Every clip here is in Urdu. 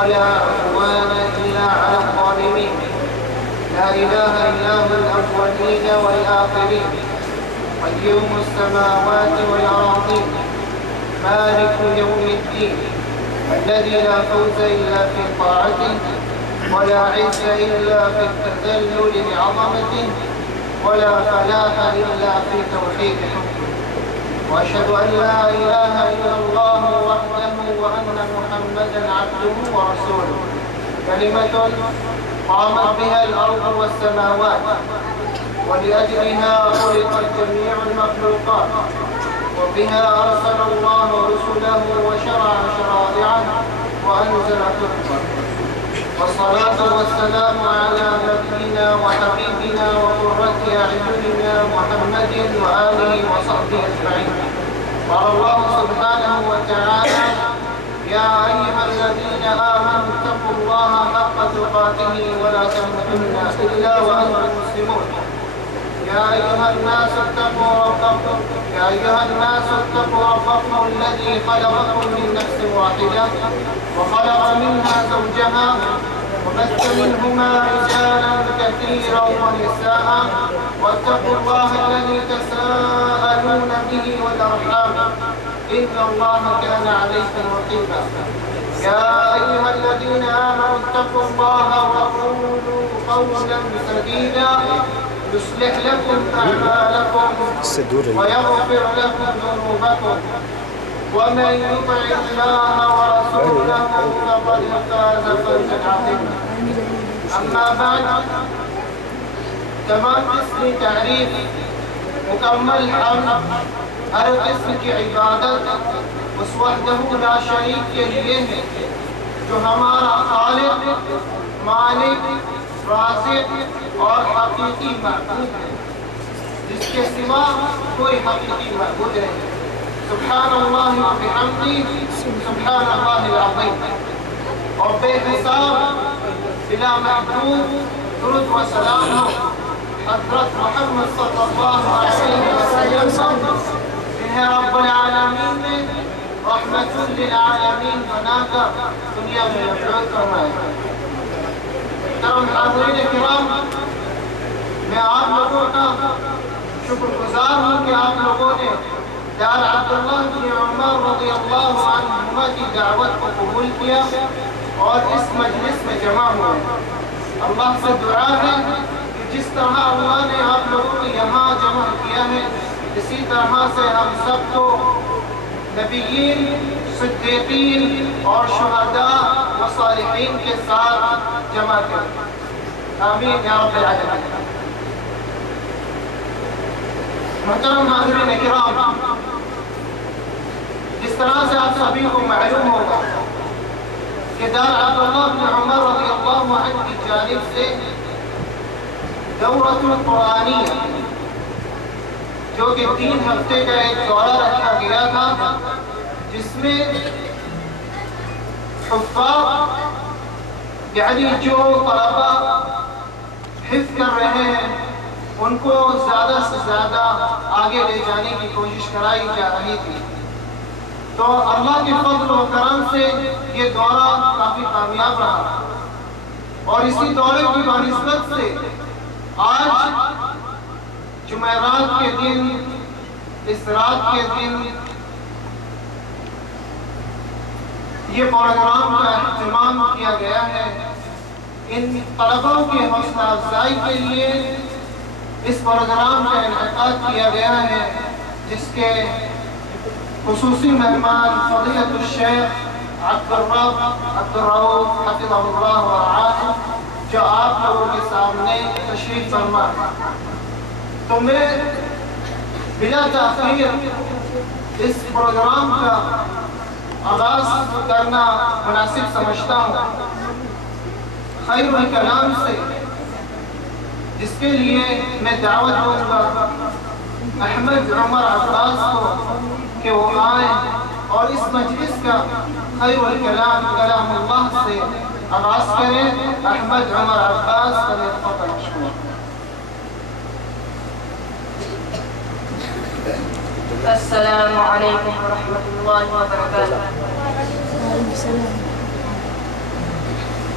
ولا عدوان إلا على الظالمين. لا إله إلا هو الأولين والآخرين، قيوم السماوات والأراضين، مالك يوم الدين، الذي لا فوز إلا في طاعته، ولا عز إلا في التذلل لعظمته، ولا فلاح إلا في توحيده. وأشهد أن لا إله إلا الله وحده وأن محمدا عبده ورسوله، كلمة قامت بها الأرض والسماوات، ولأجلها خلقت جميع المخلوقات، وبها أرسل الله رسله وشرع شرائعه وأنزل كتبه. والصلاة والسلام على نبينا وحبيبنا وقرة أعيننا محمد وآله وصحبه أجمعين. قال الله سبحانه وتعالى: يا أيها الذين آمنوا اتقوا الله حق تقاته ولا تموتن إلا وأنتم مسلمون. يا أيها الناس اتقوا ربكم الذي خلقكم من نفس واحدة وخلق منها زوجها وبث منهما رجالا كثيرا ونساء، واتقوا الله الذي تساءلون به والأرحام، إن الله كان عليكم رقيبا. يا أيها الذين آمنوا اتقوا الله وقولوا قولا سديدا يصلح لكم أعمالكم ويغفر لكم ذنوبكم، ومن يطع الله ورسوله فقد فاز فوزا عظيما. أما بعد، تمام اسم تعریف، مکمل حمد، ہر قسم کی عبادت اس وحدہ لا شریک کے لیے ہے جو ہمارا خالق، مالک، رازق اور حقیقی معبود ہے، جس کے سوا کوئی حقیقی معبود نہیں۔ سبحان اللہ و بحمدہ، سبحان اللہ العظیم۔ اور بے حساب بلا محدود درود و سلام ہو حضرت محمد صلی اللہ علیہ وسلم، جنہیں رب العالمین نے رحمت للعالمین بنا کر دنیا میں مبعوث فرمایا۔ محترم حاضرین کرام، میں آپ لوگوں کا شکر گزار ہوں کہ آپ لوگوں نے دار عبداللہ بن عمر رضی اللہ عنہما کی دعوت کو قبول کیا اور اس مجلس میں جمع ہوئے۔ اللہ سے دعا ہے کہ جس طرح اللہ نے آپ لوگوں کو یہاں جمع کیا ہے، اسی طرح سے ہم سب کو نبیین، صدیقین اور شہداء و صالحین کے ساتھ جمع کریں۔ آمین یا رب العالمین۔ محترم حاضرین کرام، جس طرح سے آپ سبھی کو معلوم ہوگا کہ دار عبداللہ بن عمر رضی اللہ عنہ کی جانب سے دورۃ القرآنیہ، جو کہ 3 ہفتے کا ایک دورہ رکھا گیا تھا، جس میں حفاظ یعنی جو طلبہ حفظ کر رہے ہیں ان کو زیادہ سے زیادہ آگے لے جانے کی کوشش کرائی جا رہی تھی۔ تو اللہ کے فضل و کرم سے یہ دورہ کافی کامیاب رہا، اور اسی دورے کی بنسبت سے آج جمعرات کے دن، اس رات کے دن، یہ پروگرام کا اہتمام کیا گیا ہے۔ ان طلباء کی حوصلہ افزائی کے لیے اس پروگرام کا انعقاد کیا گیا ہے، جس کے خصوصی مہمان فضیلۃ الشیخ عبدالرؤوف حفظہ اللہ ورعاہ، جو آپ لوگوں کے سامنے تشریف فرما۔ تو میں بلا تاخیر اس پروگرام کا آغاز کرنا مناسب سمجھتا ہوں خیر الکلام سے، جس کے لیے میں دعوت دوں گا احمد عمر عباس کو کہ وہ آئیں اور اس مجلس کا خیر الکلام کلام اللہ سے آغاز کریں۔ احمد عمر عباس فلیتفضل مشکورا۔ السلام علیکم ورحمۃ اللہ وبرکاتہ۔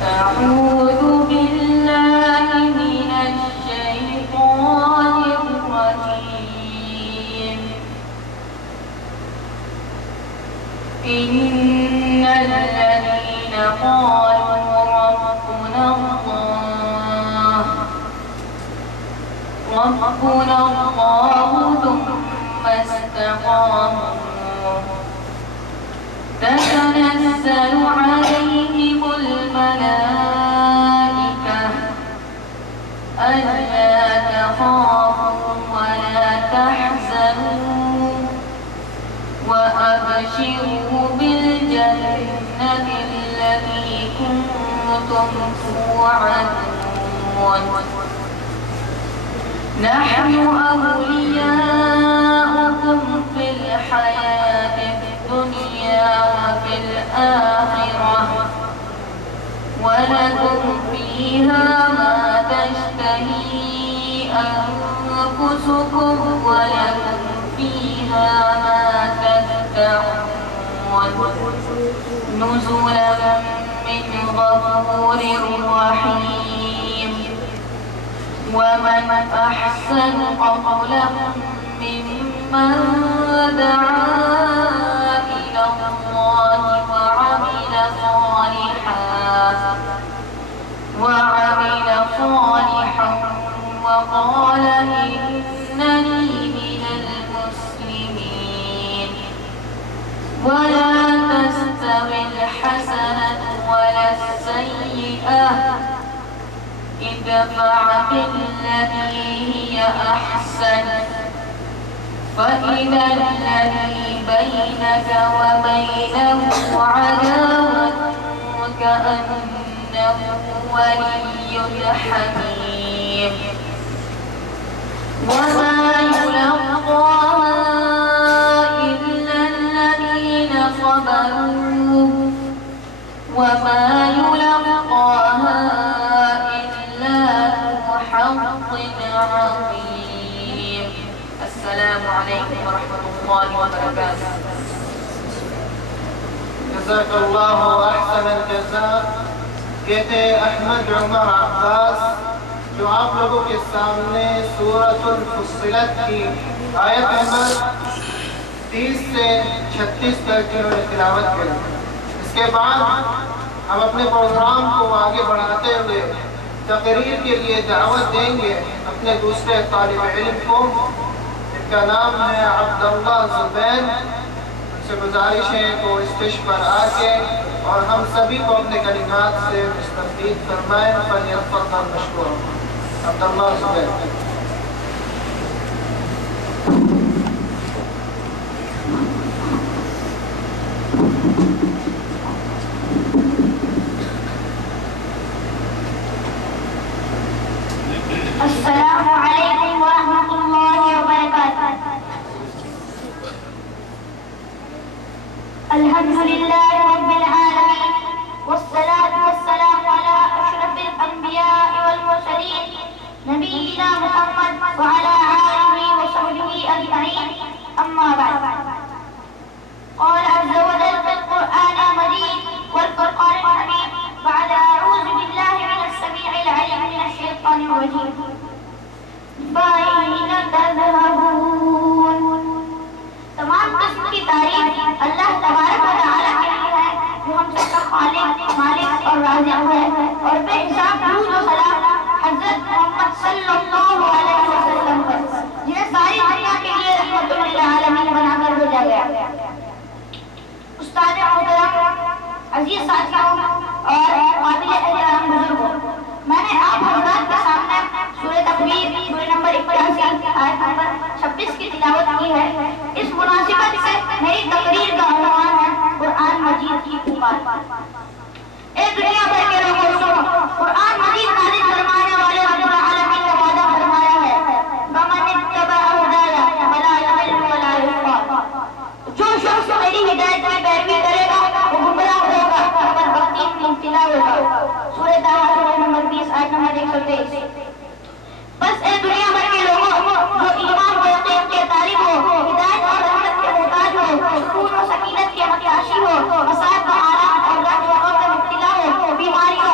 أعوذ بالله من الشيطان الرجيم. إن الذين قالوا ربنا الله ثم استقاموا تتنزل عليهم الملائكة ألا تخافوا ولا تحزنوا وأبشروا بالجنة التي كنتم توعدون. نحن أولياؤكم في الحياة الدنيا وفي الآخرة ولكم فيها ما تشتهي أنفسكم ولكم فيها ما تدعون نزلا من غفور رحيم. ومن أحسن قولا ممن دعا إلى الله وعمل صالحا وقال إنني من المسلمين. ولا تستوي الحسنة ولا السيئة ادفع بالتي هي أحسن فإذا الذي بينك وبينه عداوة كأنه ولي حميم. وما يلقاها إلا الذين صبروا وما يلقاها إلا ذو حظ عظيم. السلام عليكم ورحمة الله وبركاته. جزاک اللہ احسن الجزاء. یہ تھے احمد عمر عباس جو آپ لوگوں کے سامنے سورۃ الفصلت کی آیت نمبر 30 سے 36 تک جنہوں نے تلاوت کی. اس کے بعد ہم اپنے پروگرام کو آگے بڑھاتے ہوئے تقریر کے لیے دعوت دیں گے اپنے دوسرے طالب علم کو. ان کا نام ہے عبداللہ زبیر. سے گزارش ہے کہ وہ اسٹیج پر آ کے اور ہم سبھی کو اپنے کلمات سے مستفید فرمائیں. فلیتفضل مشکورا. عبداللہ زبیر. السلام علیکم ورحمۃ اللہ وبرکاتہ. الحمد للہ رب العالمین والصلاة والسلام على اشرف الانبیاء والمرسلین نبینا محمد وعلى آلہ وصحبہ اجمعین. اما بعد. قال عز وجل في القرآن المجيد والفرقان الحميد بعد أعوذ بالله من السميع العليم من الشيطان الرجيم. فأين تذهبون. تمام قسم کی تعریف اللہ تبارک و تعالیٰ کے لیے ہے جو ہم سب کا خالق مالک اور رازق ہے. اور بے حساب درود و سلام حضرت محمد صلی اللہ علیہ وسلم پر جنہیں ساری دنیا کے لیے رحمت للعالمین بنا کر بھیجا گیا. استاد محترم عزیز ساتھیوں اور قابل احترام بزرگوں، میں نے آپ حضرات کے سامنے سورہ تکویر سورہ نمبر 81 آیت نمبر 26 کی تلاوت کی ہے. اس مناسبت سے میری تقریر کا عنوان ہے قرآن مجید کی پکار. اے دنیا بھر کے لوگوں سنو، قرآن مجید نازل فرمانے والے رب العالمین نے وعدہ فرمایا ہے فَمَنِ اتَّبَعَ هُدَايَ فَلَا يَضِلُّ وَلَا يَشْقَىٰ. جو شخص میری ہدایت کی پیروی کرے گا وہ گمراہ ہوگا اور بدبختی میں مبتلا ہوگا. سورہ طٰہٰ سورہ نمبر 20 آیت نمبر 123. بس اے دنیا بھر کے لوگوں جو ایمان و یقین کے طالب ہو، ہدایت اور رحمت کے محتاج ہو، سکون و سکینت کے متعاشی ہو، فساد و آرام اور رنج و غم میں مبتلا ہو، بیماریوں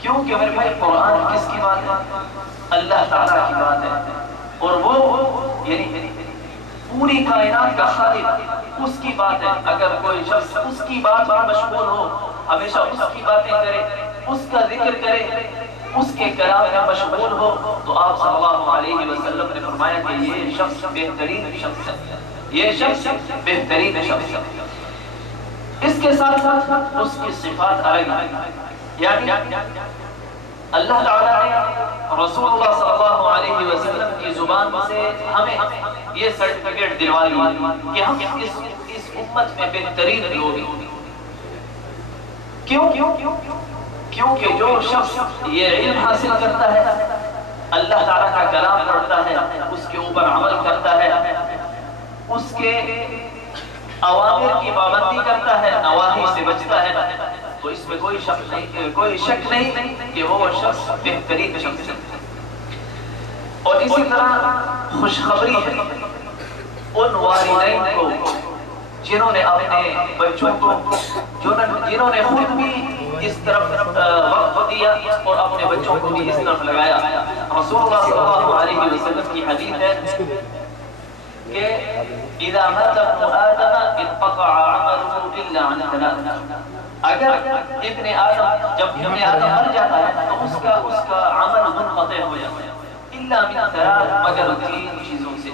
کیونکہ میرے بھائی قرآن کس کی بات ہے؟ اللہ تعالیٰ کی بات ہے، اور وہ یعنی پوری کائنات کا خالق اس کی بات ہے۔ اگر کوئی شخص اس کی بات پر مشغول ہو، ہمیشہ اس کی باتیں کرے، اس کا ذکر کرے، اس کے کلام میں مشغول ہو، تو آپ صلی اللہ علیہ وسلم نے فرمایا کہ یہ شخص بہترین شخص ہے، یہ شخص بہترین شخص ہے۔ اس کے ساتھ ساتھ اس کی صفات الگ ہیں، یعنی اللہ تعالیٰ نے رسول اللہ صلی اللہ علیہ وسلم کی زبان سے ہمیں یہ سرٹیفکیٹ دلوا لیا کہ ہم اس امت میں بہترین لوگ ہیں۔ کیونکہ جو شخص یہ علم حاصل کرتا ہے، اللہ تعالیٰ کا کلام پڑھتا ہے، اس کے اوپر عمل کرتا ہے، اس کے اوامر کی پابندی کرتا ہے، نواہی سے بچتا ہے، تو اس میں کوئی شک نہیں کہ وہ شخص بہترین شخص ہے۔ اور اسی طرح خوشخبری ہے ان والدین کو جنہوں نے اپنے بچوں کو، جنہوں نے خود بھی اس طرف وقت دیا اور اپنے بچوں کو بھی اس طرف لگایا۔ رسول اللہ صلی اللہ علیہ وسلم کی حدیث ہے کہ اذا مات ابن آدم انقطع عمله الا عن ثلاث، اگر جب ابن آدم مر جاتا ہے تو اس کا عمل منقطع ہو جاتا ہے، الا من ثلاث، مگر تین چیزوں سے،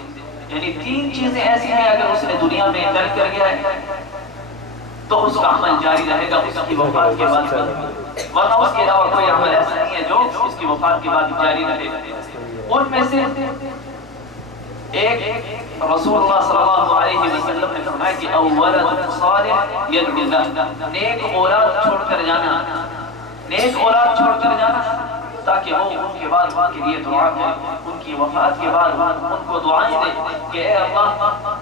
یعنی تین چیزیں ایسی ہیں اگر اس نے دنیا میں ترک کر گیا ہے تو اس کا عمل جاری رہے گا اس کی وفات کے بعد، ورنہ اس کے علاوہ کوئی عمل ایسا نہیں ہے جو اس کی وفات کے بعد جاری رہے گا۔ ان میں سے ایک رسول اللہ صلی اللہ علیہ وسلم نے فرمایا کہ اولاد صالح یدعو له، نیک اولاد چھوڑ کر جانا، نیک اولاد چھوڑ کر جانا تاکہ وہ ان کے بعد ان کے لیے دعا کرے، ان کی وفات کے بعد ان کو دعائیں دے کہ اے اللہ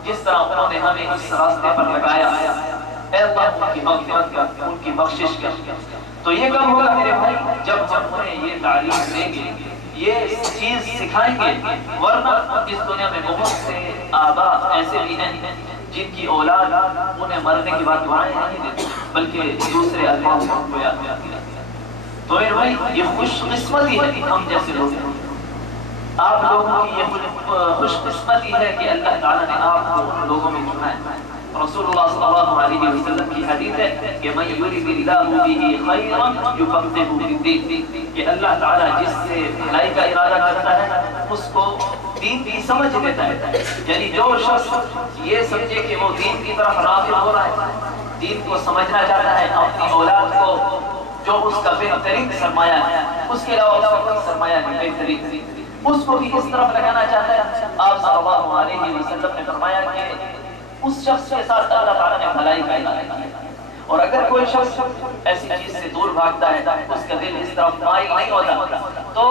جس طرح انہوں نے ہمیں اس راستے پر لگایا، اے اللہ ان کی مغفرت کر، ان کی بخشش کر۔ تو یہ کب ہوگا میرے بھائی؟ جب ہم انہیں یہ تعلیم دیں گے، یہ چیز سکھائیں گے، ورنہ اس دنیا میں بہت سے آباء ایسے بھی ہیں جن کی اولاد انہیں مرنے کے بعد دعائیں نہیں دیتے بلکہ دوسرے الفاظ کو یاد کرتی ہے۔ تو میرے بھائی یہ خوش قسمتی ہے ہم جیسے لوگ، آپ لوگوں کی یہ خوش قسمتی ہے کہ اللہ تعالیٰ نے آپ کو ان لوگوں میں چنا ہے۔ رسول اللہ صلی اللہ علیہ وسلم کی حدیث ہے کہ من یرید اللہ بہ خیرا یفقہہ فی الدین، کہ اللہ تعالیٰ جس سے بھلائی کا ارادہ کرتا ہے اس کو دین کی سمجھ دیتا ہے، یعنی جو شخص یہ سمجھے کہ وہ دین کی طرف راغب ہو رہا ہے، دین کو سمجھنا چاہتا ہے، اپنی اولاد کو جو اس کا بہترین سرمایہ ہے، اس کے علاوہ اس کا کوئی سرمایہ نہیں، بہترین اس کو بھی اس طرف لگانا چاہتا ہے۔ آپ صلی اللہ علیہ وسلم نے فرمایا کہ اس شخص کے ساتھ اللہ تعالیٰ نے بھلائی کا ارادہ کیا، اور اگر کوئی شخص ایسی چیز سے دور بھاگتا ہے، اس کا دل اس طرف مائل نہیں ہوتا، تو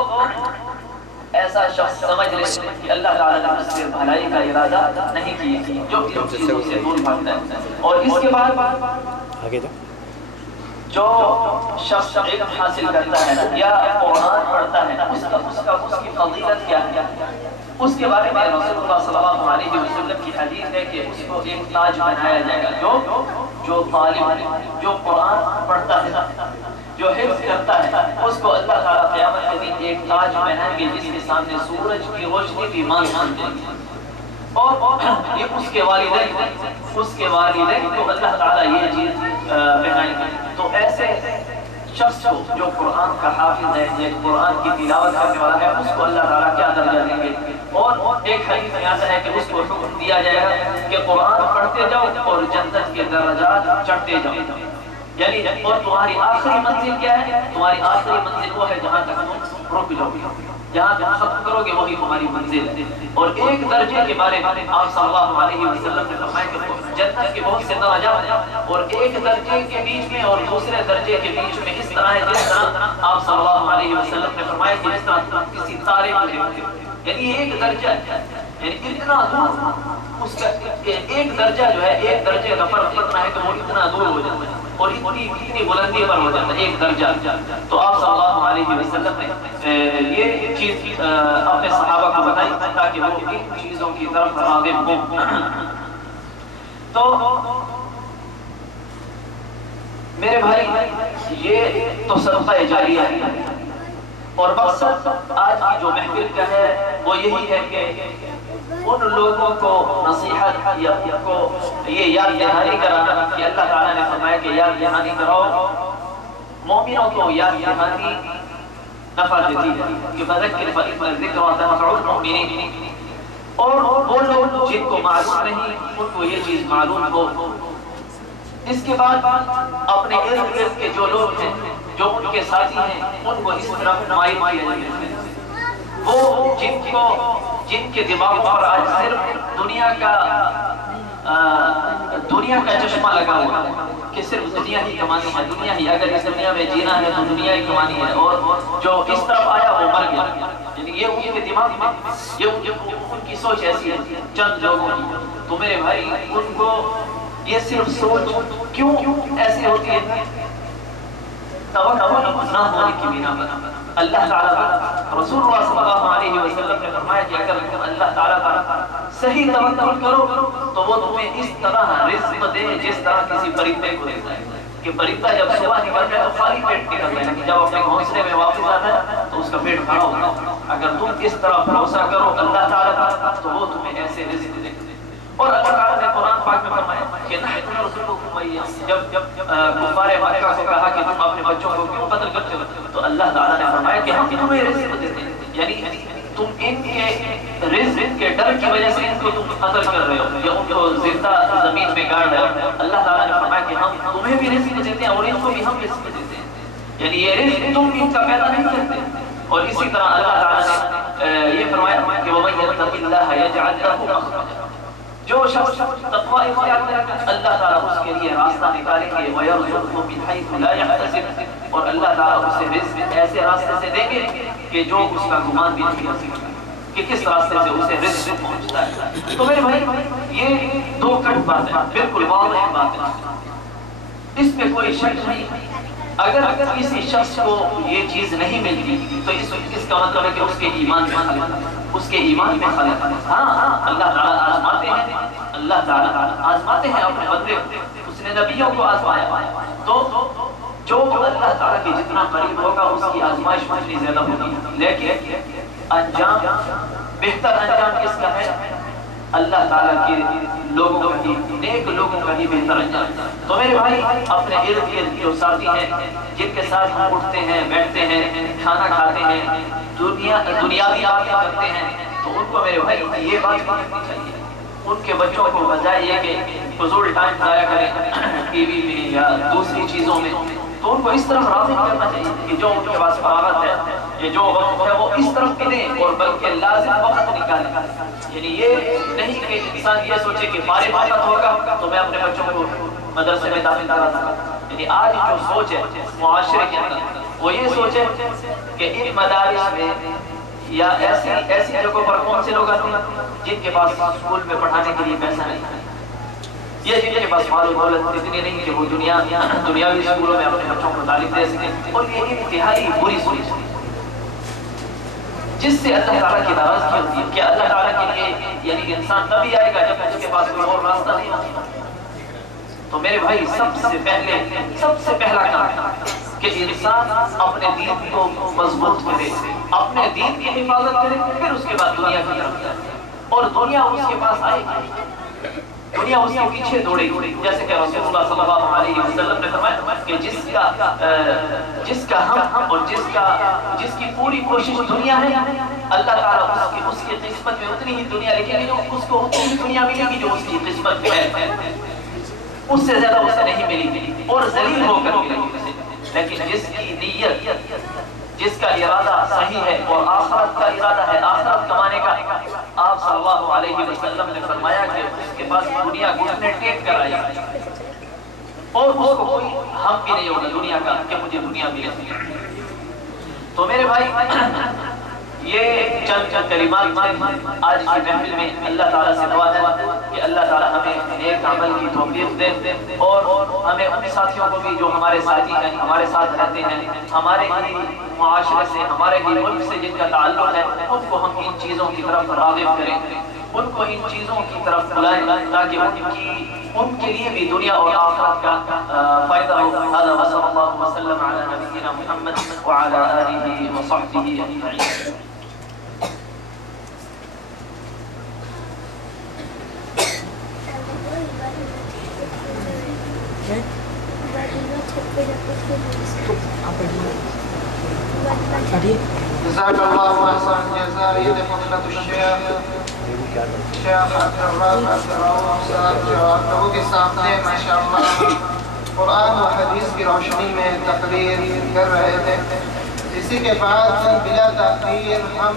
ایسا شخص سمجھ لے کہ اللہ تعالیٰ نے اس سے بھلائی کا ارادہ نہیں کیا، جو ان چیزوں سے دور بھاگتا ہے۔ اور اس کے بعد جو شخص علم حاصل کرتا ہے یا قرآن پڑھتا ہے، اس کی فضیلت کیا ہے، اس کے بارے میں رسول اللہ صلی اللہ علیہ وسلم کی حدیث ہے کہ اس کو ایک تاج بنایا جائے گا، جو طالب جو قرآن پڑھتا ہے، جو حفظ کرتا ہے، اس کو اللہ تعالیٰ قیامت کے دن ایک تاج پہنائیں گے جس کے سامنے سورج کی روشنی بھی مان دے گی، اور یہ اس کے والدین کو اللہ تعالیٰ یہ چیز پہنائیں گے۔ تو ایسے شخص کو جو قرآن کا حافظ ہے، جو قرآن کی تلاوت کرنے والا ہے، اس کو اللہ تعالیٰ کیا درجہ دیں گے؟ اور ایک حدیث میں آتا ہے کہ اس کو حکم دیا جائے گا کہ قرآن پڑھتے جاؤ اور جنت کے درجات چڑھتے جاؤ، یعنی اور تمہاری آخری منزل کیا ہے؟ تمہاری آخری منزل وہ ہے جہاں تک تم رک جاؤ، جہاں تم ختم کرو گے وہی تمہاری منزل ہے۔ اور ایک درجے کے بارے میں آپ صلی اللہ علیہ وسلم نے فرمایا کہ جنت کے بہت سے درجات ہیں، اور ایک درجے کے بیچ میں اور دوسرے درجے کے بیچ میں اس طرح ہے جس طرح آپ صلی اللہ علیہ وسلم نے فرمایا کہ جس طرح تم کسی تارے کو دیکھتے ہو، یعنی ایک درجہ یعنی اتنا دور، اس کا ایک درجہ جو ہے، ایک درجے کا فرق اتنا ہے کہ وہ اتنا دور ہو جاتا ہے اور اتنی بلندی پر ہو جاتا ہے ایک درجہ۔ تو آپ صلی اللہ علیہ وسلم نے یہ چیز اپنے صحابہ کو بتائی تاکہ وہ ان چیزوں کی طرف راغب ہوں۔ تو میرے بھائی یہ تو صدقہ جاریہ ہے، اور مقصد آج کی جو محفل کا ہے وہ یہی ہے کہ ان لوگوں کو نصیحت یا ان کو یہ یاد دہانی کرانا کہ اللہ تعالیٰ نے فرمایا کہ یاد دہانی کراؤ، مومنوں کو یاد دہانی نفع دیتی ہے کہ فذکر فإن الذکریٰ تنفع المؤمنین، اور وہ لوگ جن کو معلوم نہیں ان کو یہ چیز معلوم ہو۔ اس کے بعد اپنے ارد گرد کے جو لوگ ہیں جو ان کے ساتھی ہیں ان کو اس طرف مائل کیا جائے، وہ جن کے دماغ پر آج صرف دنیا کا چشمہ لگا ہوا ہے کہ صرف دنیا ہی کمانی ہے، دنیا ہی، اگر اس دنیا میں جینا ہے تو دنیا ہی کمانی ہے، اور جو اس طرف آیا وہ مر گیا، یعنی یہ ان کے دماغ میں ان کی سوچ ایسی ہے چند لوگوں کی۔ تو میرے بھائی ان کو یہ صرف سوچ کیوں ایسی ہوتی ہے؟ توکل نہ ہونے کی بنا پر اللہ تعالیٰ رسول اللہ صلی اللہ علیہ وسلم نے فرمایا کہ اگر تم اللہ تعالیٰ پر صحیح توکل کرو تو وہ تمہیں اس طرح رزق دے جس طرح کسی پرندے کو دیتا ہے کہ پرندہ جب صبح نکلتا ہے تو خالی پیٹ نکلتا ہے، لیکن جب اپنے گھونسلے میں واپس آتا ہے تو اس کا پیٹ بھرا ہوتا ہے۔ اگر تم اس طرح بھروسہ کرو اللہ تعالیٰ پر تو وہ تمہیں ایسے رزق دے۔ اور اللہ تعالیٰ نے قرآن پاک میں فرمایا کہ نحن نرزقکم وإياکم، جب کفار مکہ کو کہا کہ تم اپنے بچوں کو کیوں قتل کرتے ہو تو اللہ تعالیٰ نے فرمایا کہ ہم تمہیں رزق دیتے ہیں، یعنی تم ان کے رزق کے ڈر کی وجہ سے ان کو تم قتل کر رہے ہو یا ان کو زندہ زمین میں گاڑ رہے ہو۔ اللہ تعالیٰ نے فرمایا کہ ہم تمہیں بھی رزق دیتے ہیں اور ان کو بھی ہم رزق دیتے ہیں، یعنی یہ رزق تم ان کا پیدا نہیں کرتے۔ اور اسی طرح اللہ تعالیٰ نے یہ فرمایا کہ وَمَن يَتَّقِ اللَّهَ يَجْعَل لَّهُ مَخْرَجًا، جو شخص تقوی اختیار کرے اللہ تعالیٰ اس کے لیے راستہ نکالیں گے، وَيَرْزُقْهُ مِنْ حَيْثُ لَا يَحْتَسِبُ، اور اللہ تعالیٰ اسے رزق ایسے راستے سے دیں گے کہ جو اس کا گمان بھی نہیں کر سکتا کہ کس راستے سے اسے رزق پہنچتا ہے۔ تو میرے بھائی یہ دو کٹ بات ہے، بالکل واضح بات ہے، اس میں کوئی شک نہیں۔ اگر کسی شخص کو یہ چیز نہیں ملتی تو اس کا مطلب ہے کہ اس کے ایمان میں خلل ہے، اس کے ایمان میں خلل ہے۔ ہاں اللہ تعالیٰ آزماتے ہیں، اللہ تعالیٰ آزماتے ہیں اپنے بندے کو، اس نے نبیوں کو آزمایا، تو جو اللہ تعالیٰ کے جتنا قریب ہوگا اس کی آزمائش اتنی زیادہ ہوگی، لیکن انجام بہتر انجام کس کا ہے؟ اللہ تعالیٰ کے لوگوں کا ہی، نیک لوگوں کا ہی بہتر انجام۔ تو میرے بھائی اپنے ارد گرد جو ساتھی ہیں جن کے ساتھ ہم اٹھتے ہیں بیٹھتے ہیں کھانا کھاتے ہیں دنیاوی باتیں کرتے ہیں، تو ان کو میرے بھائی یہ بات کرنی چاہیے، ان کے بچوں کو بجائے یہ کہ فضول ٹائم ضائع کریں ٹی وی میں یا دوسری چیزوں میں، تو ان کو اس طرف راضی کرنا چاہیے کہ جو ان کے پاس فراغت ہے یہ جو وقت ہے وہ اس طرف بھی دیں، اور بلکہ لازم وقت نکالیں۔ یعنی یہ نہیں کہ انسان یہ سوچے کہ فارغ وقت ہوگا تو میں اپنے بچوں کو مدرسے میں داخل کرا سکتا۔ یعنی آج جو سوچ ہے معاشرے کے اندر وہ یہ سوچ ہے کہ ان مدارس میں یا ایسی جگہوں پر کون سے لوگ آتے ہیں جن کے پاس اسکول میں پڑھانے کے لیے پیسہ نہیں ہے، یہ جن کے پاس مال و دولت اتنی نہیں کہ وہ دنیاوی اسکولوں میں اپنے بچوں کو تعلیم دے سکیں، اور یہ انتہائی بری سوچ ہے جس سے اللہ تعالیٰ کی ناراضگی ہوتی ہے کہ اللہ تعالیٰ کے لیے یعنی انسان تبھی آئے گا جب اس کے پاس کوئی اور راستہ نہیں ہوگا۔ تو میرے بھائی سب سے پہلا کام کہ انسان اپنے دین کو مضبوط کرے، اپنے دین کی حفاظت کرے، پھر اس کے بعد دنیا کی طرف جائے، اور دنیا اس کے پاس آئے گی، دنیا اس کے پیچھے دوڑے گی، جیسے کہ رسول اللہ صلی اللہ علیہ وسلم نے فرمایا کہ جس کا ہم اور جس کی پوری کوشش دنیا ہے، اللہ تعالیٰ اس کی قسمت میں اتنی ہی دنیا لکھے گی، جو اس کو اتنی ہی دنیا ملے گی جو اس کی قسمت میں ہے، اس سے زیادہ اسے نہیں ملے گی اور ذلیل ہو کر ملے گی۔ لیکن جس کی نیت، جس کا ارادہ صحیح ہے اور آخرت کا ارادہ ہے، آخرت کمانے کا، آپ صلی اللہ علیہ وسلم نے فرمایا کہ اس کے پاس دنیا گھٹنے ٹیک کر آئی اور اس کو کوئی ہم بھی نہیں ہوگا دنیا کا کہ مجھے دنیا ملے۔ تو میرے بھائی یہ چند کلمات آج کی محفل میں اللہ تعالیٰ سے دعا ہے کہ اللہ تعالیٰ ہمیں نیک عمل کی توفیق دے، اور ہمیں ان ساتھیوں کو بھی جو ہمارے ساتھی ہیں، ہمارے ساتھ رہتے ہیں، ہمارے ہی معاشرے سے، ہمارے ہی ملک سے جن کا تعلق ہے، ان کو ہم ان چیزوں کی طرف راغب کریں، ان کو ان چیزوں کی طرف بلائیں تاکہ ان کے لیے بھی دنیا اور آخرت کا فائدہ ہو. هذا وصلی اللہ وسلم علی نبینا محمد وعلى آلہ وصحبہ اجمعین. جزاک اللہ احسن جزا. یہ فضیلت الشیخ عبدالرؤف صاحب جو آپ لوگوں کے سامنے ماشاءاللہ قرآن و حدیث کی روشنی میں تقریر کر رہے تھے. اسی کے بعد بلا تاخیر ہم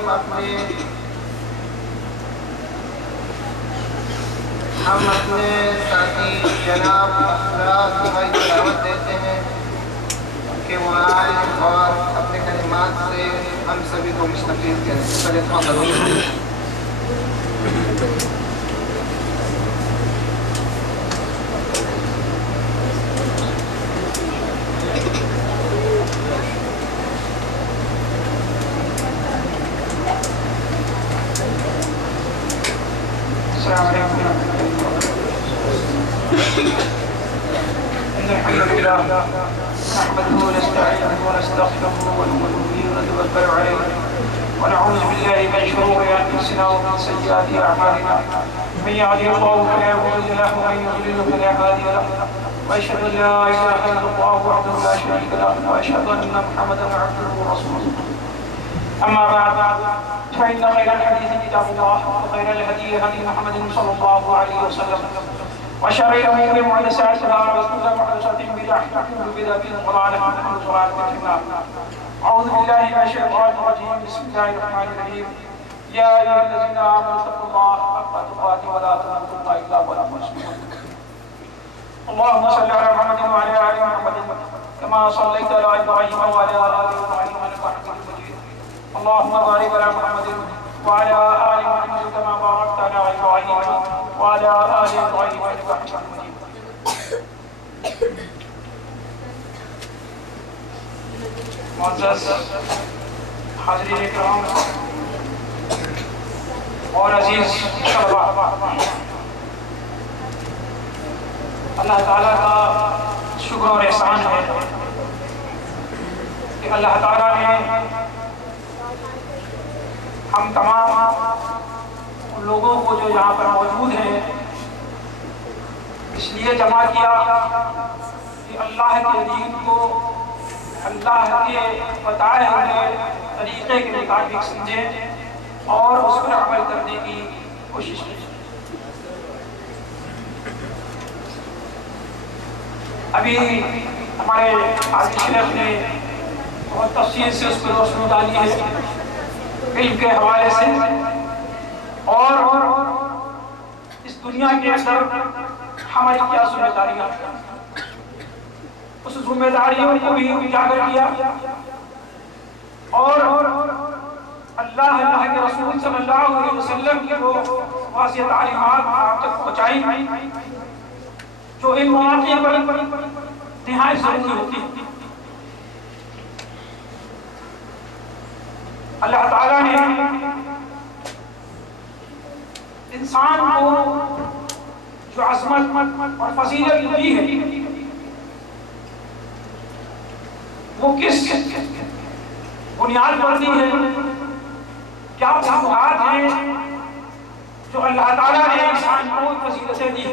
اپنے ساتھی جناب اخلاق بھائی دعوت دیتے ہیں کہ وہ آئیں اور اپنے کلمات سے ہم سبھی کو مستفید کریں. السلام علیکم. إن الحمد لله نحمده ونستعينه ونستغفره ونؤمن به ونتوكل عليه ونعوذ بالله من شرور أنفسنا ومن سيئات أعمالنا. من يهده الله فلا مضل له ومن يضلل فلا هادي له. وأشهد أن لا إله إلا الله وحده لا شريك له وأشهد أن محمدا عبده ورسوله. أما بعد فإن خير الحديث كتاب الله وخير الهدي هدي محمد صلى الله عليه وسلم وشر الأمور محدثاتها وكل محدثة بدعة وكل بدعة ضلالة وكل ضلالة في النار. أعوذ بالله من الشيطان الرجيم. بسم الله الرحمن الرحيم. يا أيها الذين آمنوا اتقوا الله حق تقاته ولا تموتن إلا وأنتم مسلمون. اللهم صل على محمد وعلى آل محمد كما صليت على إبراهيم وعلى آل إبراهيم إنك حميد مجيد. اللهم بارك على محمد وعلى آل محمد كما باركت على إبراهيم وعلى آل إبراهيم إنك حميد مجيد. معزز حاضرین کرام اور عزیز طلباء، اللہ تعالیٰ کا شکر اور احسان ہے کہ اللہ تعالیٰ نے ہم تمام لوگوں کو جو یہاں پر موجود ہیں اس لیے جمع کیا کہ اللہ کے دین کو اللہ کے بتائے ہوئے طریقے کے مطابق سمجھیں اور اس پر عمل کرنے کی کوشش کی. ابھی ہمارے حاجی شیخ نے بہت تفصیل سے اس پر روشنی ڈالی ہے علم کے حوالے سے، اور اس دنیا کے اندر ہماری کیا ذمہ داریاں، اس ذمہ داریوں کو بھی اجاگر کیا اور اللہ کے رسول صلی اللہ علیہ وسلم کی وہ واضح تعلیمات آپ تک پہنچائی جو ان مواقع پر نہایت ضروری ہوتی ہے. اللہ تعالیٰ نے انسان کو جو عظمت اور فضیلت دی ہے وہ کس بنیاد پر دی ہے، کیا وجوہات ہیں جو اللہ تعالیٰ نے انسان کو فضیلتیں دی.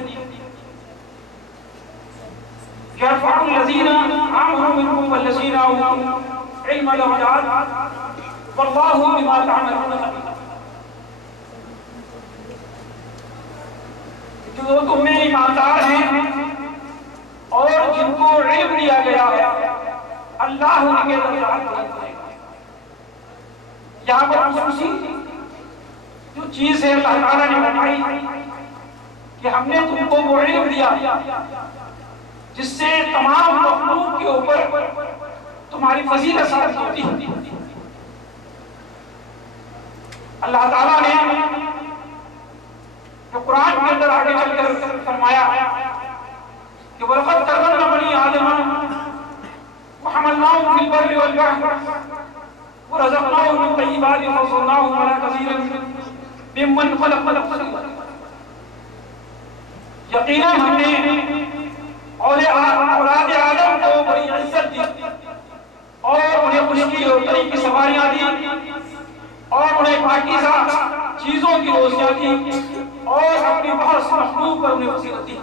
يرفع الذين آمنوا منكم والذين أوتوا العلم درجات والله بما تعملون خبير. جو تم میں ایماندار ہیں اور جن کو علم دیا گیا ہے اللہ ان کے درجات بلند کرے گا. یہاں پر خصوصی جو چیز ہے اللہ تعالیٰ نے بتائی کہ ہم نے تم کو وہ علم دیا جس سے تمام مخلوق کے اوپر تمہاری فضیلت ثابت ہوتی ہے. اللہ تعالیٰ نے جو قرآن کے اندر آگے چل کر فرمایا کہ وَلَقَدْ كَرَّمْنَا بَنِي آدَمَ وَحَمَلْنَاهُمْ فِي الْبَرِّ وَالْبَحْرِ وَرَزَقْنَاهُمْ مِنَ الطَّيِّبَاتِ وَفَضَّلْنَاهُمْ عَلَىٰ كَثِيرٍ ممن خلق تفصیلا، یقیناً ہم نے اولاد آدم کو بڑی عزت دی اور انہیں خشکی اور طری کی سواریاں دی اور انہیں پاکیزہ چیزوں کی روزیاں دی اور اپنی بہت سی مخلوق پر انہیں فضیلت دی۔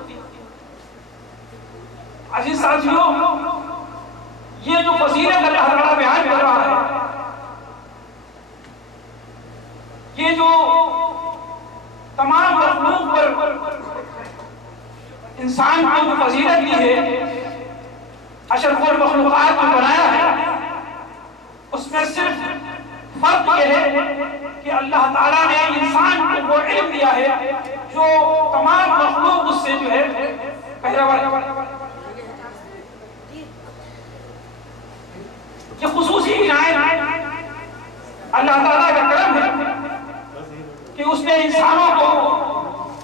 عزیز ساتھیوں، یہ جو فضیلت اللہ تعالیٰ بیان کر رہا ہے، یہ جو تمام مخلوق پر انسان کو جو فضیلت دی ہے، اشرف المخلوقات کو بنایا ہے، اس میں صرف فرق یہ ہے کہ اللہ تعالیٰ نے انسان کو وہ علم دیا ہے جو تمام مخلوق اس سے جو ہے پیروار۔ یہ خصوصی عنایت اللہ تعالیٰ کا کرم ہے کہ اس نے انسانوں کو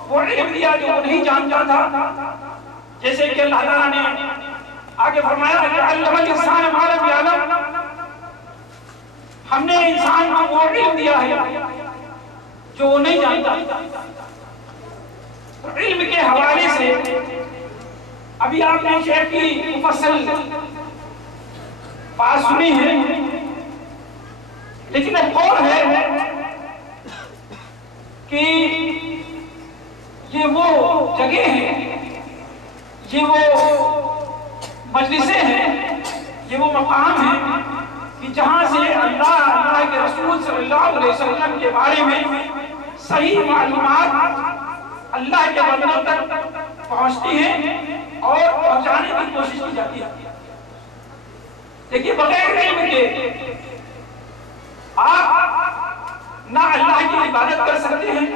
وہ علم دیا جو وہ نہیں جانتا تھا، جیسے کہ اللہ تعالیٰ نے آگے فرمایا کہ علم الانسان ما لم یعلم، ہم نے انسان کو وہ علم دیا ہے جو وہ نہیں جانتا۔ علم کے حوالے سے ابھی آپ نے شیخ کی مفصل بات سنی ہے، لیکن ایک اور ہے کہ یہ وہ جگہ ہیں، یہ وہ مجلسیں ہیں، یہ وہ مقام ہیں کہ جہاں سے اللہ کے رسول صلی اللہ علیہ وسلم کے بارے میں صحیح معلومات اللہ کے بندوں تک پہنچتی ہیں اور پہنچانے کی کوشش کی جاتی ہے۔ دیکھیے، بغیر علم کے آپ نہ اللہ کی عبادت کر سکتے ہیں،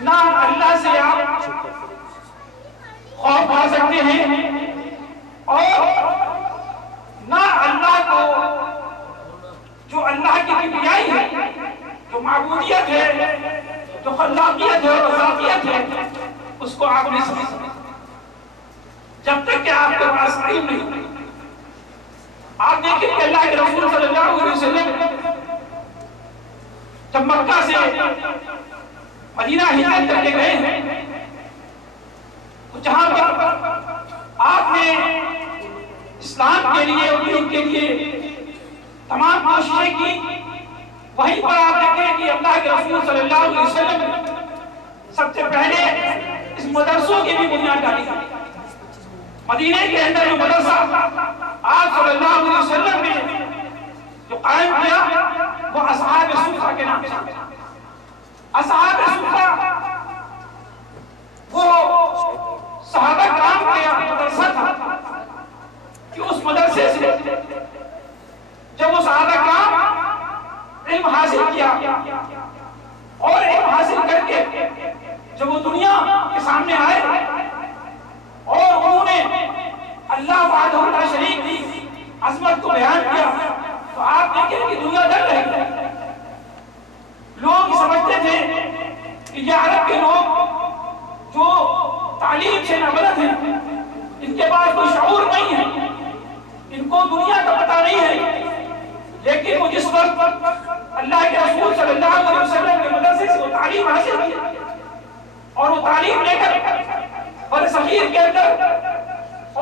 نہ اللہ سے آپ خوف پا سکتے ہیں، اور نہ اللہ کو جو اللہ کی کبریائی ہے، جو معبودیت ہے، جو خلاقیت ہے اور رزاقیت ہے، اس کو آپ نہیں سمجھ سکتے جب تک کہ آپ کے پاس علم نہیں۔ آپ دیکھیں کہ اللہ کے رسول صلی اللہ علیہ وسلم جب مکہ سے مدینہ ہجرت کر کے گئے ہیں، جہاں پر آپ نے اسلام کے لیے اور دین کے لیے تمام کوششیں کی، وہیں پر آپ دیکھیں کہ اللہ کے رسول صلی اللہ علیہ وسلم سب سے پہلے اس مدرسوں کی بھی بنیاد ڈالی۔ مدینہ کے اندر جو مدرسہ آپ صلی اللہ علیہ وسلم نے جو قائم کیا وہ اصحاب صفہ کے نام سے۔ اصحاب صفہ وہ صحابہ کرام کا مدرسہ تھا کہ اس مدرسے سے جب وہ صحابہ کرام علم حاصل کیا اور علم حاصل کر کے جب وہ دنیا کے سامنے آئے اور انہوں نے اللہ وحدہ لا شریک کی عظمت کو بیان کیا، تو آپ دیکھیں کہ دنیا ڈر رہی۔ لوگ سمجھتے تھے کہ یہ عرب کے لوگ جو تعلیم سے نابلد ہیں، ان کے پاس کوئی شعور نہیں ہے، ان کو دنیا کا پتہ نہیں ہے، لیکن وہ جس وقت اللہ کے رسول صلی اللہ علیہ وسلم کے مدرسے سے وہ تعلیم حاصل کی اور وہ تعلیم لے کر برصغیر کے اندر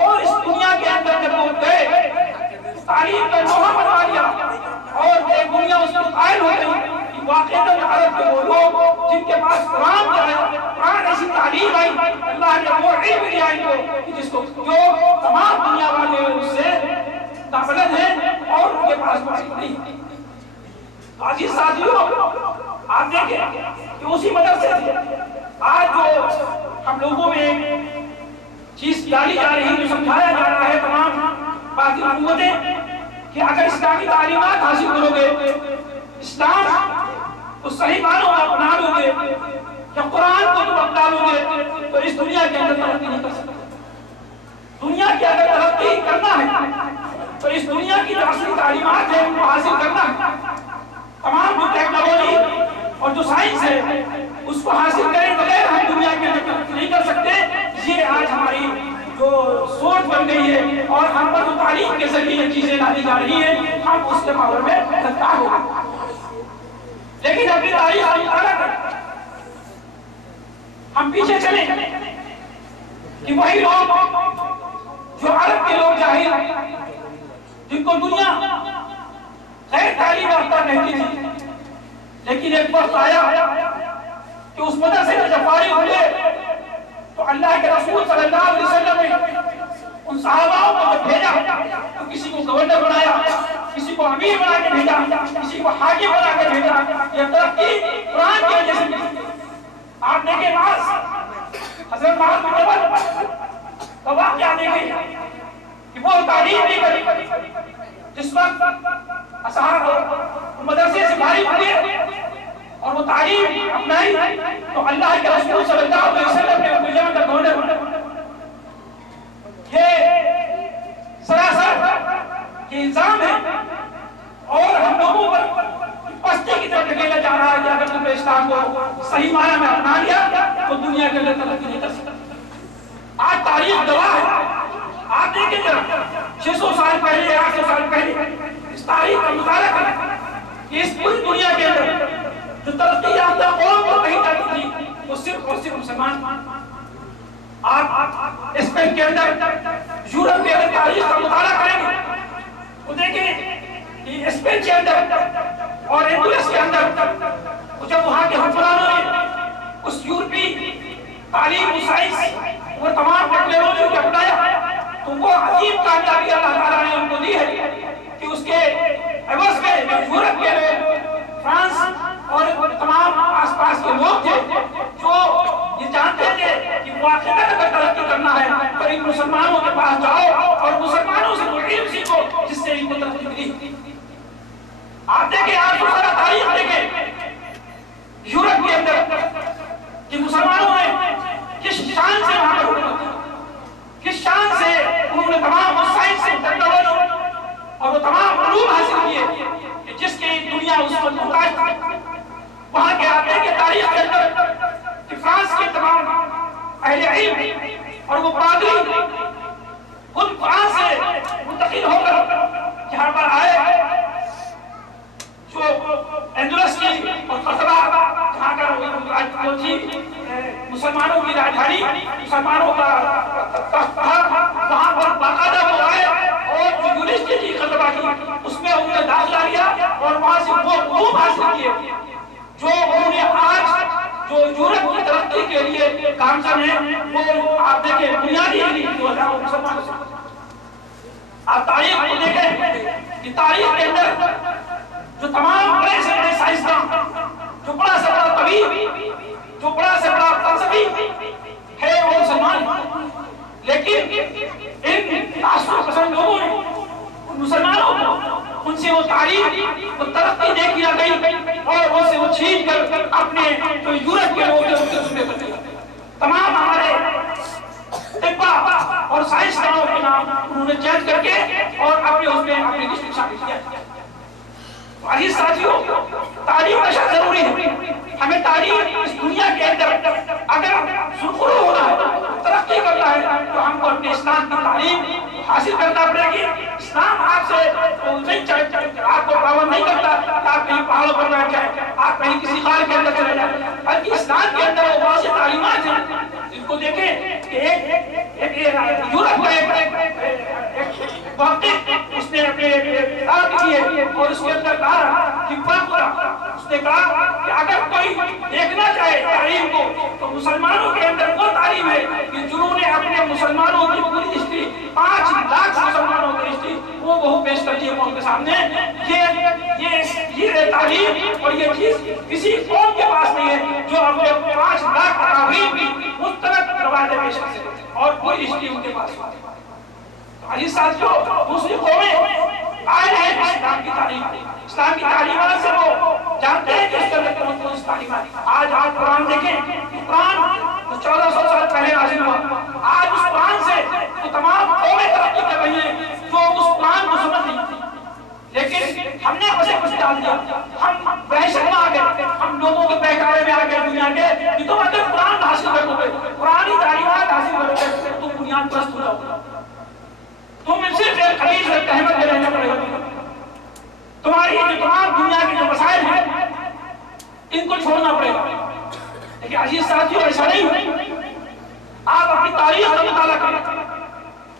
اور اس دنیا کے اندر جب وہ گئے، تعلیم کا لوہا بنوا لیا اور ایک دنیا اس کو قائل ہو گئی کہ واقعتاً عرب کے وہ لوگ جن کے پاس قرآن کا ہے، قرآن ایسی تعلیم آئی، اللہ نے وہ علم دیا ان کو کہ جس کو جو تمام دنیا والے اس سے نابلد ہیں اور ان کے پاس کوئی نہیں۔ عزیز ساتھیوں، آپ دیکھیں کہ اسی مدرسے سے آج جو ہم لوگوں میں چیز ڈالی جا رہی ہے، جو سمجھایا جا رہا ہے تمام باطل حکومتیں کہ اگر اسلامی تعلیمات حاصل کرو گے، اسلام کو صحیح معنوں میں اپنا لو گے یا قرآن کو تم اپنا لو گے تو اس دنیا کے اندر ترقی نہیں کر سکتے۔ دنیا کے اندر ترقی کرنا ہے تو اس دنیا کی جو اصلی تعلیمات ہیں ان کو حاصل کرنا ہے۔ تمام جو ٹیکنالوجی اور جو سائنس ہے اس کو حاصل کریں بغیر ہم دنیا کے اندر ترقی نہیں کر سکتے۔ یہ آج ہماری جو سوچ بن گئی ہے اور ہم پر جو تعلیم کے ذریعے چیزیں لائی جا رہی ہیں، ہم اس کے ماحول میں گرفتار ہو گئے۔ لیکن اپنی تاریخ ہم مطالعہ کریں، ہم پیچھے چلیں کہ وہی لوگ جو عرب کے لوگ جاہل جن کو دنیا غیر تعلیم یافتہ کہتی تھی، لیکن ایک وقت آیا کہ اس مدرسے سے جب فارغ ہوئے تو اللہ کے رسول صلی اللہ علیہ وسلم نے ان صحاباؤں کو جب بھیجا تو کسی کو گورنر بنایا، کسی کو امیر بنا کے بھیجا، کسی کو حاکم بنا کے بھیجا۔ یہ ترقی قرآن کی وجہ سے ملی۔ آپ دیکھیں حضرت معاذ بن جبل کا واقعہ دیکھیں کہ وہ تعلیم نہیں کری، جس وقت اصحاب مدرسے سے فارغ ہوئے اور وہ تعلیم اپنائی تو اللہ کے رسول صلی اللہ علیہ وسلم نے ان کو جان کر گورنر بنایا۔ یہ سراسر یہ الزام ہے اور ہم لوگوں پر پستی کی طرف ڈھکیلا جا رہا ہے کہ اگر تم نے اسلام کو صحیح معنی میں اپنا لیا تو دنیا کے اندر ترقی نہیں کر سکتا۔ آج تاریخ گواہ ہے، آپ دیکھیں ذرا 600 سال پہلے 800 سال پہلے اس تاریخ کا مطالعہ کریں کہ اس پوری دنیا کے اندر جو ترقی یافتہ قوم کو کہیں جاتی تھی وہ صرف اور صرف مسلمان۔ آپ اسپین کے اندر یورپ کے اندر تاریخ کا مطالعہ کریں گے تو دیکھیں کہ اسپین کے اندر اور انڈونیس کے اندر جب وہاں کے حکمرانوں نے اس یورپی تعلیم و سائنس اور تمام ٹیکنالوجی کو اپنایا تو وہ عظیم کامیابی اللہ تعالیٰ نے ان کو دی ہے کہ اس کے عوض میں یورپ کے فرانس اور تمام آس پاس کے لوگ تھے جو یہ جانتے تھے کہ واقعہ اگر ترقی کرنا ہے تو ان مسلمانوں کے پاس جاؤ اور مسلمانوں سے وہ علم سیکھو جس سے ان کو ترقی ملی۔ آپ دیکھیں، آپ جو سارا تاریخ دیکھیں یورپ کے اندر کہ مسلمانوں نے کس شان سے وہاں پر حکومت کی، کس شان سے انہوں نے تمام سائنس سے ٹیکنالوجی اور وہ تمام علوم حاصل کیے کہ جس کی دنیا اس کو محتاج تھی۔ وہاں کے آتے کے تاریخ کے اندر کہ فرانس کے تمام اہل علم اور وہ پادری خود فرانس سے منتقل ہو کر یہاں پر آئے، جو اندلس کی اور قصبہ جہاں کا وہ تھی مسلمانوں کی راجدھانی، مسلمانوں کا تخت تھا، وہاں پر باقاعدہ وہ آئے اور جو یونیورسٹی تھی قصبہ کی اس میں انہوں نے داخلہ لیا اور وہاں سے وہ علوم حاصل کیے جو انہوں نے آج جو یورپ کی ترقی کے لیے کام کر رہے ہیں وہ آپ دیکھیں بنیادی علم جو ہے وہ مسلمانوں سے۔ آپ تاریخ کو دیکھیں کہ تاریخ کے اندر جو تمام بڑے سے بڑے سائنسداں، جو بڑا سے بڑا طبیب، جو بڑا سے بڑا فلسفی ہے وہ مسلمان، لیکن ان تعصب پسند لوگوں نے مسلمانوں کو ان سے وہ تعلیم وہ ترقی دے دیا گئی اور ان سے وہ چھین کر اپنے جو یورپ کے لوگ ہیں ان کے ذمہ کر دیا۔ تمام ہمارے طبہ اور سائنسدانوں کے نام انہوں نے چینج کر کے اور اپنے اس میں اپنی لسٹ میں شامل کیا۔ عزیز ساتھیوں، تعلیم کا شرط ضروری ہے۔ ہمیں تعلیم اس دنیا کے اندر اگر سرخرو ہونا ہے، ترقی کرنا ہے تو ہم کو اپنے اسلام کی تعلیم حاصل کرنا پڑے گی۔ اسلام آپ سے نہیں آپ کو پابند نہیں کرتا کہ آپ کہیں پہاڑوں پر بیٹھ جائیں، آپ کہیں کسی خال کے اندر چلے جائیں، بلکہ اسلام کے اندر وہ بہت سی تعلیمات ہیں جن کو دیکھیں کہ ایک یورپ کا ایک وقت اس نے اپنے کتاب کی ہے اور اس کے اندر کہا کہ اس نے کہا کہ اگر کوئی دیکھنا چاہے تعلیم کو تو مسلمانوں کے اندر وہ تعلیم ہے کہ جنہوں نے اپنے مسلمانوں کی پوری ہسٹری 5 لاکھ مسلمانوں کی ہسٹری وہ پیش کر دی ہے قوم کے سامنے۔ یہ تعلیم اور یہ چیز کسی قوم کے پاس نہیں ہے جو اپنے 5 لاکھ اکابرین کی مستند روایتیں پیش کر سکتے اور پوری ہسٹری ان کے پاس ہے۔ عزیز ساتھیوں، دوسری قومیں قائل ہے اسلام کی تعلیم، اسلام کی تعلیمات سے وہ جانتے ہیں کہ اس کے اندر کون سی تعلیمات۔ آج قرآن دیکھیں، قرآن 1400 سال پہلے نازل ہوا، آج اس قرآن سے وہ تمام قومیں ترقی کر رہی ہیں جو اس قرآن کو سمجھ نہیں تھی، لیکن ہم نے اسے کچھ ڈال دیا، ہم وحشت میں آ گئے، ہم لوگوں کے بہکارے میں آ گئے دنیا کے کہ تم اگر قرآن حاصل کرو گے، قرآنی تعلیمات حاصل کرو گے تو تم بنیاد پرست ہو جاؤ گے، تم صرف ایک خلیج ایک تہمت میں رہنا پڑے گا، تمہاری تمام دنیا کے جو مسائل ہیں ان کو چھوڑنا پڑے گا. لیکن عزیز ساتھیوں ایسا نہیں. آپ اپنی تاریخ کا مطالعہ کریں,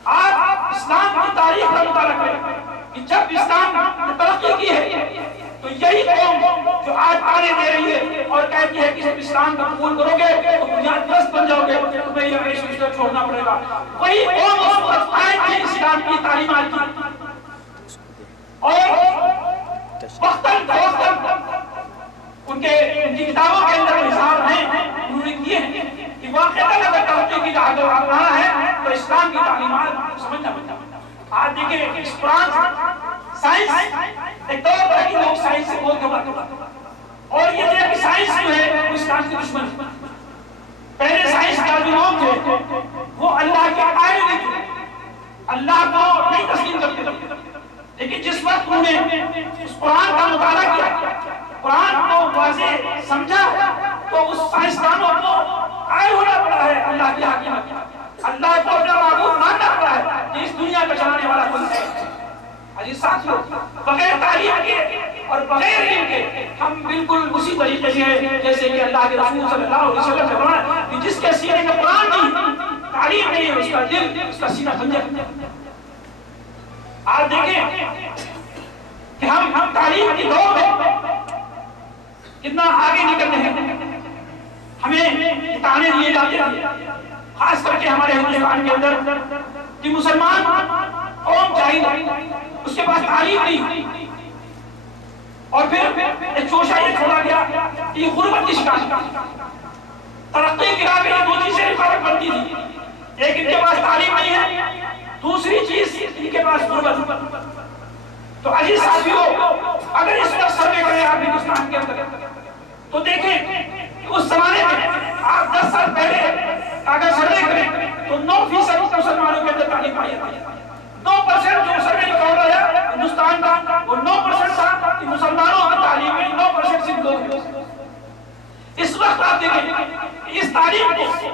آپ اسلام کی تاریخ کا مطالعہ کریں کہ جب اسلام نے ترقی کی ہے تو یہی قوم جو آج آنے دے رہی ہے اور کہتی ہے کہ اسلام کا قبول کرو گے تو بنیاد پرست بن جاؤ گے, تمہیں یہ عیش و عشرت چھوڑنا پڑے گا. وہی قوم اس وقت آئے تھے اسلام کی تعلیمات کی, اور وقتاً فوقتاً ان کی کتابوں کے اندر اظہار ہیں, انہوں نے کیے ہیں کہ واقعہ اگر ترقی کی راہ رہا ہے تو اسلام کی تعلیمات سمجھنا پڑتا ہے. آج دیکھیں اس قرآن سائنس ایک طور پر کہ لوگ سائنس سے بہت گھبراتے ہیں, اور یہ دیکھ کہ سائنس جو ہے وہ اسلام کی دشمن ہے. پہلے سائنس کا جو لوگ تھے وہ اللہ کے قائل نہیں تھے, اللہ کو نہیں تسلیم کرتے تھے. لیکن جس وقت انہوں نے اس قرآن کا مطالعہ کیا, قرآن کو واضح سمجھا, تو اس سائنسدانوں کو قائل ہونا پڑا ہے اللہ کی حاکمیت, اللہ کو اپنا معبود ماننا پڑا ہے کہ اس دنیا کا چلانے والا کون ہے. عزیز ساتھیوں, بغیر تعلیم کے اور بغیر علم کے ہم بالکل اسی طریقے سے ہیں جیسے کہ اللہ کے رسول صلی اللہ علیہ وسلم نے فرمایا کہ جس کے سینے میں قرآن نہیں, تعلیم نہیں ہے, اس کا دل, اس کا سینہ خنجر. آپ دیکھیں کہ ہم تعلیم کی دور میں کتنا آگے نکل رہے ہیں. ہمیں تعلیم دیے جاتے ہیں خاص کر کے ہمارے ہندوستان کے اندر کہ مسلمان قوم جاہل, اس کے پاس تعلیم نہیں, اور پھر ایک شوشہ یہ چھوڑا گیا کہ یہ غربت کی شکایت. ترقی کی راہ میں یہ دو چیزیں رکاوٹ بنتی تھی, ایک ان کے پاس تعلیم نہیں ہے, دوسری چیز ان کے پاس غربت. تو عزیز ساتھیوں, اگر اس وقت سروے کریں آپ ہندوستان کے اندر تو دیکھیں کہ اس زمانے میں آپ 10 سال پہلے اگر سروے کریں تو 9% مسلمانوں کے اندر تعلیم پائی جاتی ہے. 9% جو سروے نکال رہا ہے ہندوستان کا وہ 9% تھا کہ مسلمانوں کی تعلیم میں 9% صرف لوگ. اس وقت آپ دیکھیں اس تعلیم کو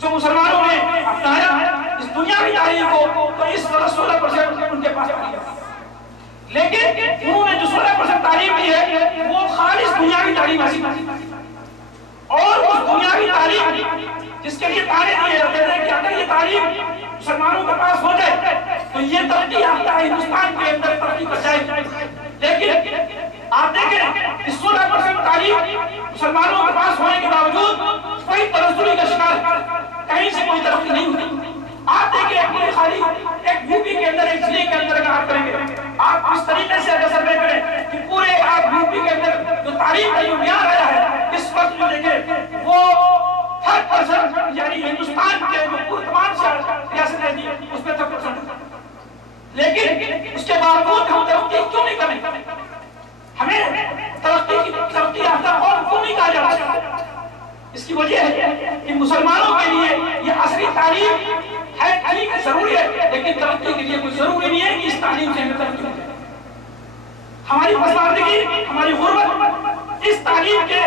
جو مسلمانوں نے اپنایا اس دنیاوی تعلیم کو, تو اس وقت 16% ان کے پاس تعلیم ہے. لیکن انہوں نے جو 16% تعلیم دی ہے وہ خالص دنیاوی تعلیم حاصل کی, اور اس دنیاوی تعلیم جس کے لیے تعلیم دیے جاتے ہیں کہ اگر یہ تعلیم مسلمانوں کے پاس ہو جائے تو یہ ترقی یافتہ ہندوستان کے اندر ترقی کر جائے. لیکن آپ دیکھیں اس 16% تعلیم مسلمانوں کے پاس ہونے کے باوجود کوئی تنزلی کا شکار, کہیں سے کوئی ترقی نہیں ہوتی. آپ دیکھیں اپنے خالی ایک یو پی کے اندر, ایک ضلع کے اندر آپ کریں گے, آپ اس طریقے سے اگر سروے کریں کہ پورے آپ یو پی کے اندر جو تعلیم کا جو معیار آیا ہے اس وقت جو دیکھیں وہ 30% یعنی ہندوستان کے جو پورے تمام ریاستیں تھی اس میں 30%. لیکن اس کے باوجود ہم ترقی کیوں نہیں کریں, ہمیں ترقی یافتہ قوم کیوں نہیں کہا جاتا؟ اس کی وجہ ہے کہ مسلمانوں کے لیے یہ اصلی تعلیم ہے, ٹھیک ہے ضروری ہے, لیکن ترقی کے لیے کوئی ضروری نہیں ہے کہ اس تعلیم سے ہمیں ترقی ہو. ہماری پسماندگی, ہماری غربت اس تعلیم کے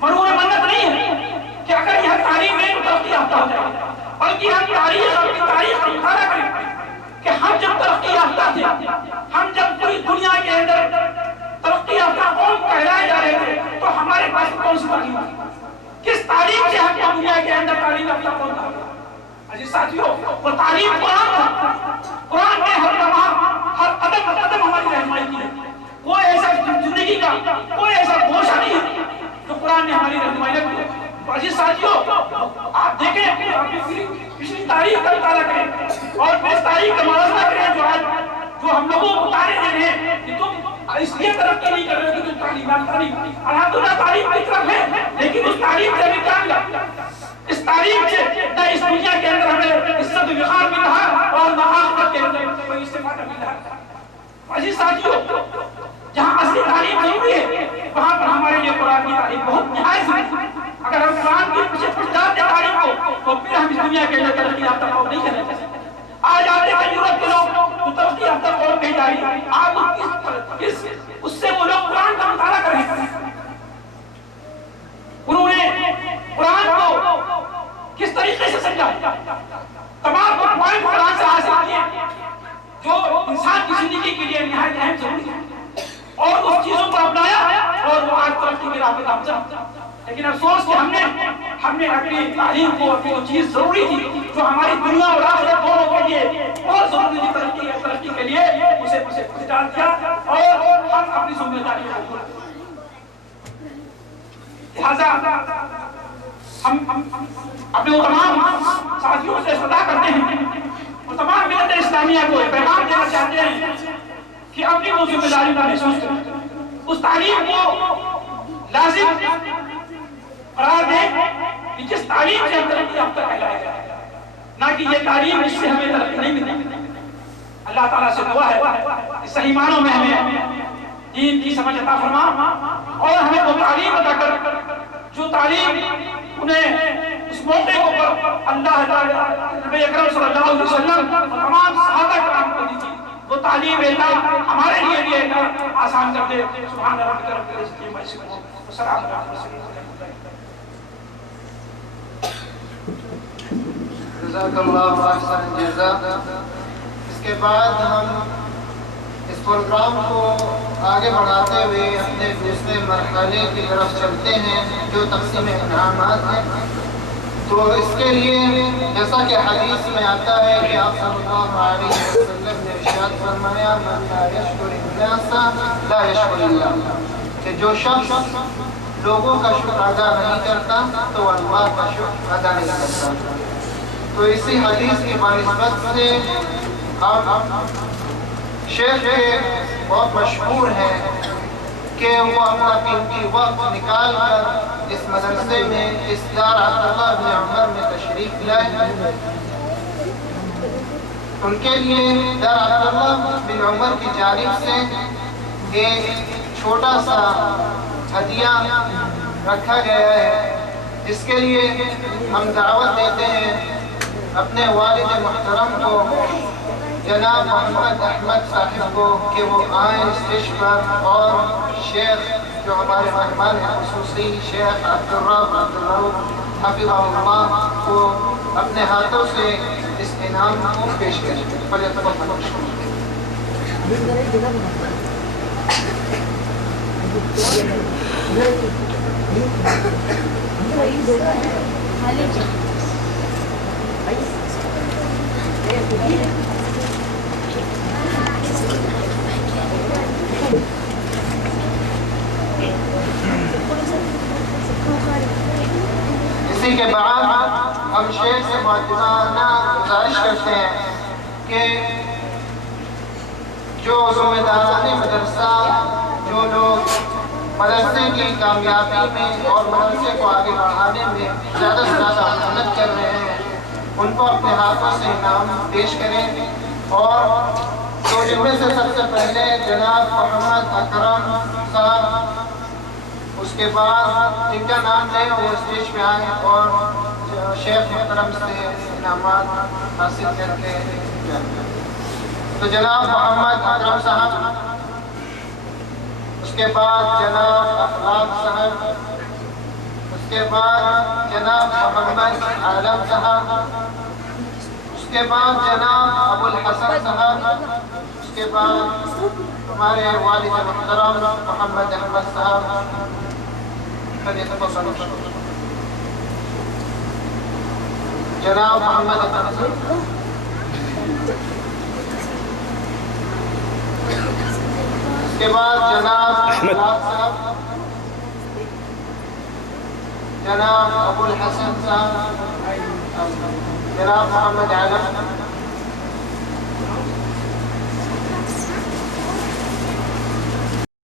مرہون منت نہیں ہے کہ اگر یہ تعلیم میں ترقی یافتہ ہو جائے, بلکہ ہم تاریخ کا مطالعہ کریں کہ ہم جب ترقی یافتہ تھے, ہم جب پوری دنیا کے اندر ترقی یافتہ قوم کہلائے جا رہے تھے تو ہمارے پاس کون سی تعلیم تھی, کس تعلیم سے ہم دنیا کے اندر تعلیم یافتہ قوم تھا؟ عزیز ساتھیوں, وہ تعلیم قرآن تھا. قرآن نے ہر لمحہ ہر قدم ہماری رہنمائی کی ہے. کوئی ایسا زندگی کا کوئی ایسا گوشہ نہیں ہے جو قرآن نے ہماری رہنمائی کی ہے. تو عزیز ساتھیوں, آپ دیکھیں پچھلی تاریخ کا مطالعہ کریں اور پھر اس تاریخ کا موازنہ کریں جو آج جو ہم لوگوں کو تعلیم دے رہے ہیں کہ تم اس لیے ترقی نہیں کر رہے کہ تم تعلیم الحمدللہ تعلیم کی طرف ہے, لیکن اس تعلیم سے بھی کیا ملا؟ اس تعلیم سے نہ اس دنیا کے اندر ہمیں عزت و وقار مل رہا اور نہ آخرت کے اندر کوئی استفادہ مل رہا. عزیز ساتھیوں, جہاں اصلی تعلیم ضروری ہے وہاں پر ہمارے لیے قرآن کی تعلیم بہت نہایت ضروری ہے. اگر ہم قرآن کی پیچھے پڑ جاتے ہیں تعلیم کو تو پھر ہم اس دنیا کے اندر ترقی یافتہ قوم نہیں کرنا چاہتے. آج آتے ہیں یورپ کے لوگ تو ترقی یافتہ قوم کہی جا رہی ہے, آپ اس سے وہ لوگ قرآن کا مطالعہ کریں. انہوں نے قرآن کو کس طریقے سے سمجھا, تمام پوائنٹ قرآن سے حاصل کیے جو انسان کی زندگی کے لیے نہایت اہم ضروری ہے, اور اس چیزوں کو اپنایا راہ پہ نامزد، لیکن افسوس کہ ہم نے اپنی تعلیم کو، اپنی چیز ضروری تھی جو ہماری دنیا اور آخرت دونوں کے لیے اور ضروری تھی ترقی کے لیے، اسے ڈال دیا اور ہم اپنی ذمہ داریوں کو بھول گئے۔ لہٰذا ہم اپنے تمام ساتھیوں سے استدعا کرتے ہیں اور تمام ملت اسلامیہ کو پیغام دینا چاہتے ہیں کہ اپنی وہ ذمہ داری کا محسوس کریں، اس تعلیم کو لازم قرار دیں کہ جس تعلیم سے ہم ترقی یافتہ کہلائے جائیں، نہ کہ یہ تعلیم جس سے ہمیں ترقی نہیں ملتی۔ اللہ تعالیٰ سے دعا ہے کہ صحیح معنوں میں ہمیں دین کی سمجھ عطا فرما اور ہمیں وہ تعلیم عطا کر جو تعلیم انہیں اس موقع کو اللہ تعالیٰ نبی اکرم صلی اللہ علیہ وسلم اور تمام صحابہ کرام کو دی تھی، وہ تعلیم اللہ ہمارے لیے بھی آسان کر دے۔ سبحان ربک رب العزت عما یصفون وسلام علی المرسلین۔ جزاک اللہ احسن الجزاء۔ اس کے بعد ہم اس پروگرام کو آگے بڑھاتے ہوئے اپنے دوسرے مرحلے کی طرف چلتے ہیں جو تقسیم انعامات ہیں۔ تو اس کے لیے جیسا کہ حدیث میں آتا ہے کہ آپ صلی اللہ علیہ وسلم نے ارشاد فرمایا من لا یشکر الناس لا یشکر اللہ، کہ جو شخص لوگوں کا شکر ادا نہیں کرتا تو اللہ کا شکر ادا نہیں کرتا۔ تو اسی حدیث کی بنسبت سے ہم شیخ کے بہت مشہور ہیں کہ وہ اپنا قیمتی وقت نکال کر اس مدرسے میں اس دار عبداللہ بن عمر میں تشریف لائے۔ ان کے لیے دار عبداللہ بن عمر کی جانب سے ایک چھوٹا سا ہدیہ رکھا گیا ہے، جس کے لیے ہم دعوت دیتے ہیں اپنے والد محترم کو جناب محمد احمد صاحب کو کہ وہ آئیں اسٹیج پر اور شیخ جو ہمارے مہمان ہیں خصوصی شیخ عبدالرب حفظہ اللہ کو اپنے ہاتھوں سے اس انعام کو پیش کریں۔ فلیتفضل مشکور۔ اسی کے بعد ہم شیخ سے معتبرانہ گزارش کرتے ہیں کہ جو ذمہ داران مدرسہ، جو لوگ مدرسے کی کامیابی میں اور مدرسے کو آگے بڑھانے میں زیادہ سے زیادہ محنت کر رہے ہیں، ان کو اپنے ہاتھوں سے انعام پیش کریں۔ اور تو جن میں سے سب سے پہلے جناب محمد اکرم صاحب، اس کے بعد جن کا نام لیں وہ اسٹیج پہ آئیں اور شیخ محترم سے انعامات حاصل کر کے جائیں۔ تو جناب محمد اکرم صاحب، اس کے بعد جناب اخلاق صاحب، اس کے بعد جناب محمد عالم صاحب، اس کے بعد جناب ابو الحسن صاحب، اس کے بعد ہمارے والد محترم محمد احمد صاحب۔ جناب محمد احمد صاحب، اس کے بعد جناب اخلاق صاحب، جناب ابو الحسن صاحب، جناب محمد عالم،